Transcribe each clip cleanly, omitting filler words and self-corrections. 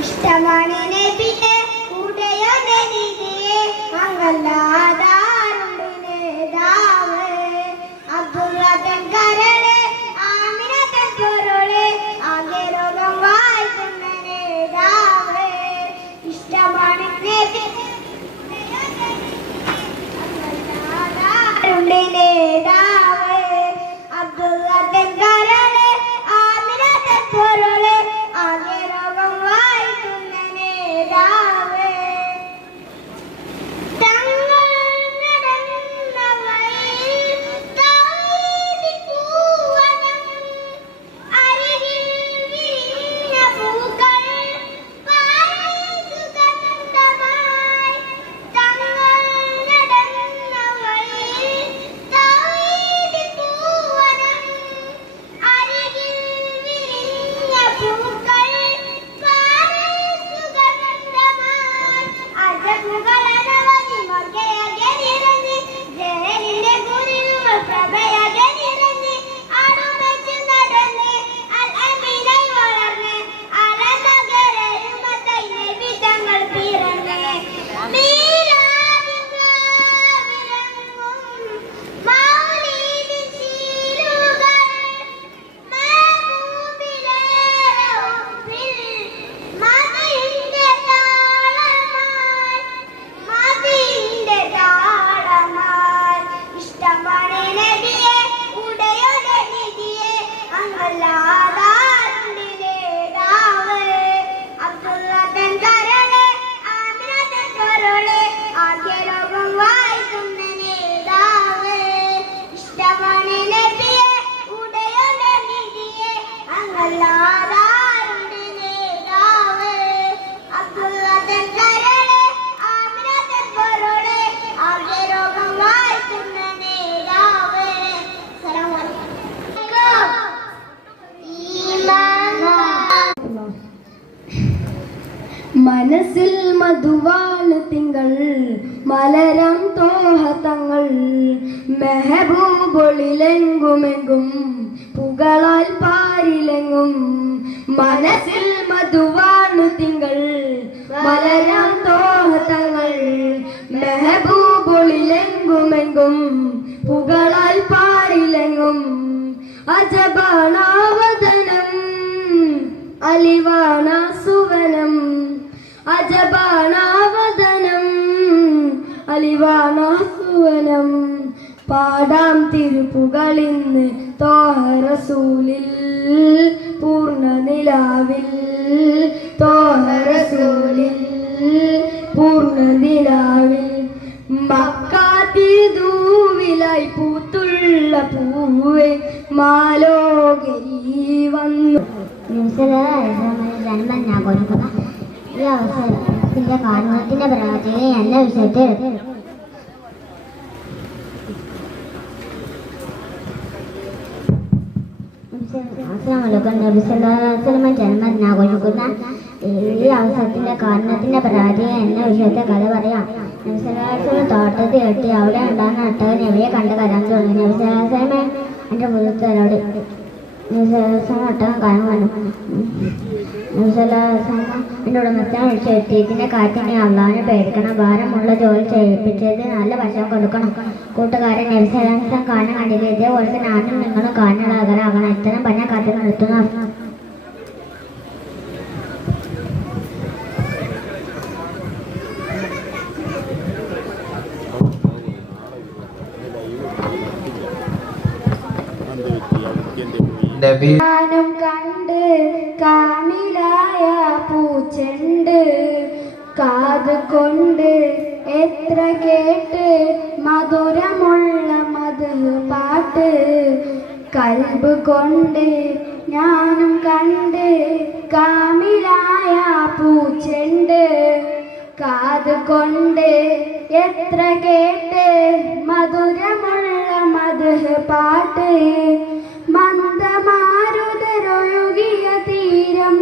ഇഷ്ടമാണ് നബിയെ കൂടെയോ നബിയെ അങ്ങല്ലാതാരുണ്ട് നേതാവ് അബ്ദുള്ളതൻ കരളെ ആമിനതൻ പൊരുളെ ആകെ ലോകം വാഴ്ത്തുന്ന നേതാവ് ഇഷ്ടമാണ് നബിയെ അങ്ങല്ലാതാരുണ്ട് നേതാവ് അബ്ദുള്ളതൻ കരളെ ആമിനതൻ പൊരുളെ ആകെ ലോകം വാഴ്ത്തുന്ന നേതാവ് തങ്ങൾ നടന്ന വഴിയിൽ തൗഹീദ് പൂവനം അരികിൽ വിരിഞ്ഞ പൂക്കൾ സുഗന്ധമായി തങ്ങൾ നടന്ന വഴിയിൽ തൗഹീദ് പൂവനം അരികിൽ വിരിഞ്ഞ പൂക്കൾ സുഗന്ധമായി അജബുകളനവധി മകയകെ നിറഞ്ഞ് ജയലിന്റെ കുരിലുകൾ പ്രഭയകെ നിറഞ്ഞ് ആടുവെച്ച് നടന്ന് അൽ അമീനായി വളർന്ന് അലനഗരയുമതായി നബി തങ്ങൾ പിറന്ന് മീലാദിക്കാവിലങ്ങും മൗലിദിൻ ശീലുകൾ മഹബൂബിലേറെ ഉപ്പിൽ മതിന്റെ താളമായി ഇഷ്ടമാണ് നബിയെ ഉടയോ നബിയെ അങ്ങല്ലാതാരുണ്ട് നേതാവ് അബ്ദുള്ളതൻ കരളെ ആമിനതൻ പൊരുളെ ആകെ ലോകം വാഴ്ത്തുന്ന നേതാവ് ഇഷ്ടമാണ് നബിയെ ഉടയോ നബിയെ അങ്ങല്ലാതാരുണ്ട് നേതാവ് അബ്ദുള്ളതൻ കരളെ ആമിനതൻ പൊരുളെ ആകെ ലോകം വാഴ്ത്തുന്ന നേതാവ് അസ്സലാമു അലൈക്കും മനസ്സിൽ മധുവാണ് തിങ്കൾ മലരം തോഹ തങ്ങൾ മെഹബൂബൊളിലെങ്കുമെങ്കും പുകളാൽ പാരിലെങ്ങും മനസ്സിൽ മധുവാണ് തിങ്കൾ മലരം തോഹ തങ്ങൾ മെഹബൂബൊളിലെങ്കുമെങ്കും പുകളാൽ പാരിലെങ്ങും അജബാണാവതനം അലിവാണ സുവനം അജബാണാവതനം അലിവാണ സുവനം പാടാം തിരുപ്പുകളിന്ന് തോഹ റസൂലിൽ പൂർണ്ണ നിലാവിൽ തോഹ റസൂലിൽ പൂർണ്ണ നിലാവിൽ മക്കാതിദൂവിലായി പൂത്തുള്ള പൂവേ മാലോകരി വന്നു. ജന്മം ആഘോഷിക്കുന്ന ഈ അവസരത്തിന്റെ കാരണത്തിന്റെ പ്രവർത്തകരെ എന്ന വിഷയത്തിൽ ജന്മദിനം ആഘോഷിക്കുന്ന ഈ അവസരത്തിന്റെ കാരണത്തിന്റെ പരാജയം എന്ന വിഷയത്തെ കഥ പറയാം. നബിസല്ലാസ്ലം തോട്ടത്തിൽ എത്തി അവിടെ ഉണ്ടാകുന്ന ഒട്ടകൻ നബിയെ കണ്ട് കരാൻ തുടങ്ങി. നബിസല്ലാസ്ലമെ എൻ്റെ മുഖത്തരോട് നബിസല്ലാസ്ലം ഒട്ടകം കാണാൻ വന്നു. നബിസല്ലാസ്ലം എൻ്റെ ഉടമസ്ഥനെ വിളിച്ചു എത്തി. ഇതിൻ്റെ കാറ്റിനെ അള്ളാഹിനെ പേടിക്കണം, ഭാരമുള്ള ജോലി ചെയ്യിപ്പിച്ചത് നല്ല ഭക്ഷണം കൊടുക്കണം. കൂട്ടുകാരൻ നബിസല്ലാസ്ലം കാണാൻ കണ്ടില്ല. ഇതേപോലെ ഞാനും നിങ്ങളും കാണാനാകണം. ഇത്തരം പറഞ്ഞ കാറ്റ് നിർത്തുന്നു. ാനും കണ്ട് കാമിലായ പൂച്ചെണ്ട് കാത് കൊണ്ട് എത്ര കേട്ട് മധുരമുള്ള മധു പാട്ട് കൽബ് കൊണ്ട് ഞാനും കണ്ട് കാമിലായ പൂച്ചെണ്ട് കാത് കൊണ്ട് എത്ര കേട്ട് മധുരമുള്ള മധു പാട്ട് മന്ദമാരുതരൊഴുകിയ തീരം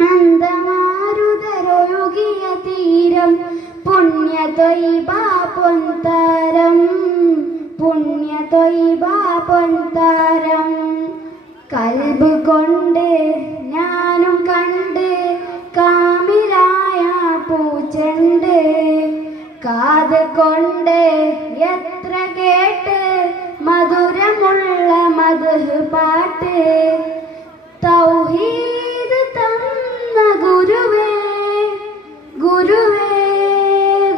മന്ദമാരുതരൊഴുകിയ തീരം പുണ്യതൊയ്ബ പൊൻതാരം പുണ്യതൊയ്ബ പൊൻതാരം കൽബ് കൊണ്ട് ഞാനും കണ്ട് കാമിലായ പൂച്ചണ്ട്. കാത് കൊണ്ട് എത്ര കേട്ട് മധുരമുള്ള മധു പാട്ട്. തൗഹീദ് തന്ന ഗുരുവേ ഗുരുവേ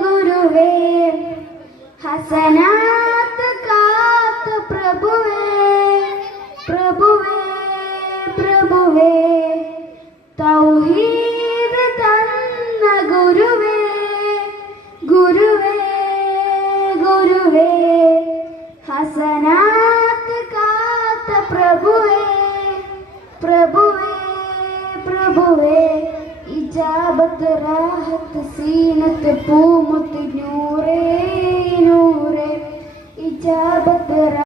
ഗുരുവേ, ഹസനാത്ത് കാത്ത പ്രഭുവേ പ്രഭുവേ പ്രഭുവേ. തൗഹീദ് തന്ന ഗുരുവേ ഗുരുവേ ഗുരുവേ, ഹസനാത്ത് കാത്ത പ്രഭുവേ പ്രഭുവേ പ്രഭുവേ. ഇജാബത്ത് റാഹത്ത് സീനത്ത് പൂമുത്ത് നൂറേ നൂറേ. ഇജാബത്ത്